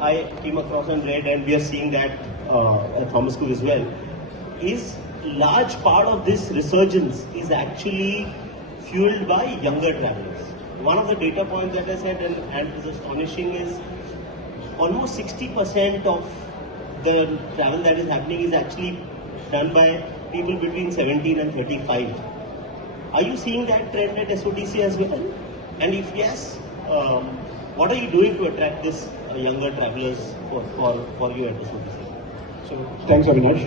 I came across and read, and we are seeing that at Thomas Cook as well, is large part of this resurgence is actually fueled by younger travelers. One of the data points that I said and is astonishing is almost 60% of the travel that is happening is actually done by people between 17 and 35. Are you seeing that trend at SOTC as well? And if yes, what are you doing to attract this younger travelers for you at SOTC? So thanks, Avinash.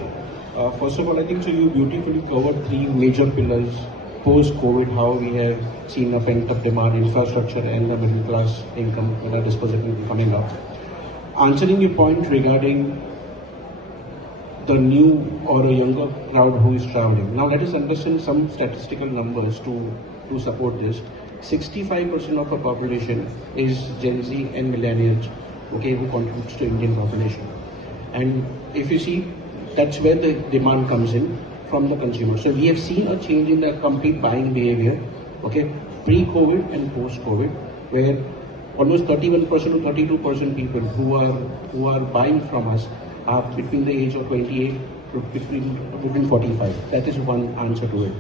First of all, I think so you beautifully covered three major pillars post-COVID, how we have seen a pent-up demand, infrastructure and the middle class income that are disposable coming up. Answering your point regarding the new or a younger crowd who is traveling. Now let us understand some statistical numbers to support this. 65% of our population is Gen Z and millennials, okay, who contributes to Indian population. And if you see, that's where the demand comes in from the consumer. So we have seen a change in the complete buying behavior, okay, pre-COVID and post-COVID, where almost 31% to 32% people who are buying from us are between the age of 28 to between 45. That is one answer to it.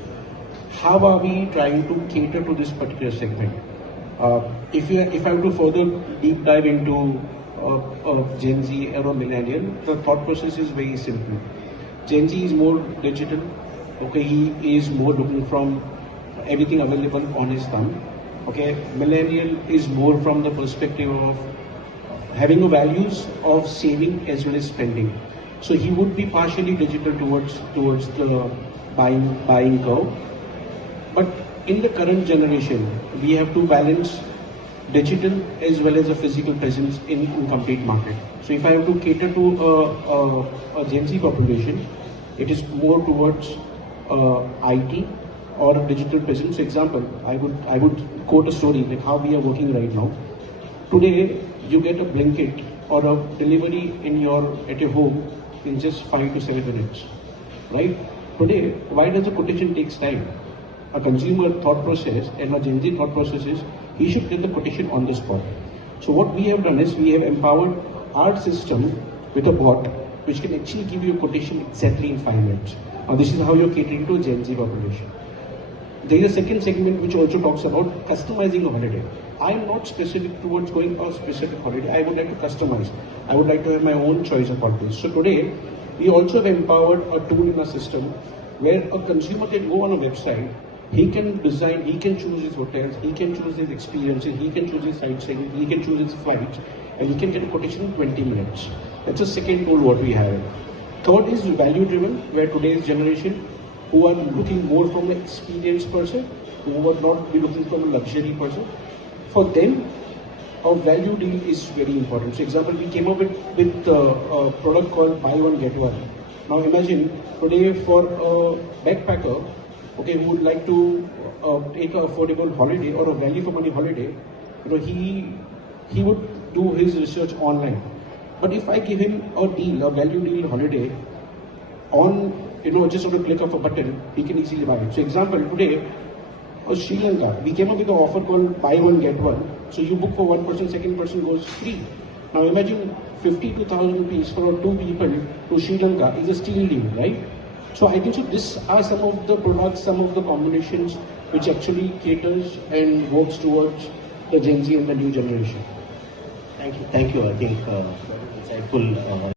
How are we trying to cater to this particular segment? If I have to further deep dive into Gen Z or a millennial, the thought process is very simple. Gen Z is more digital. Okay, he is more looking from everything available on his thumb. Okay, millennial is more from the perspective of having a values of saving as well as spending. So he would be partially digital towards the buying curve. But in the current generation, we have to balance digital as well as a physical presence in complete market. So if I have to cater to a Gen Z population, it is more towards IT or digital presence. For example, I would quote a story like how we are working right now. Today, you get a Blinkit or a delivery at your home in just 5 to 7 minutes, right? Today, why does the quotation takes time? A consumer thought process and a Gen Z thought process is he should get the quotation on the spot. So what we have done is we have empowered our system with a bot which can actually give you a quotation exactly in 5 minutes. Now this is how you're catering to a Gen Z population. There is a second segment which also talks about customizing a holiday. I am not specific towards going a specific holiday. I would like to customize. I would like to have my own choice of holidays. So today, we also have empowered a tool in our system where a consumer can go on a website. He can design, he can choose his hotels, he can choose his experiences, he can choose his sightseeing, he can choose his flights, and he can get a quotation in 20 minutes. That's the second tool what we have. Third is value driven, where today's generation who are looking more from the experience person, who would not be looking from a luxury person. For them, a value deal is very important. So example, we came up with a product called buy one get one. Now imagine today for a backpacker, okay, who would like to take an affordable holiday or a value for money holiday, he would do his research online. But if I give him a deal, a value deal holiday, on just on the click of a button, he can easily buy it. So example, today, Sri Lanka, we came up with an offer called buy one get one. So you book for one person, second person goes free. Now imagine 52,000 rupees for 2 people to Sri Lanka is a steal deal, right? So I think so these are some of the products, some of the combinations which actually caters and works towards the Gen Z and the new generation. Thank you. I think insightful.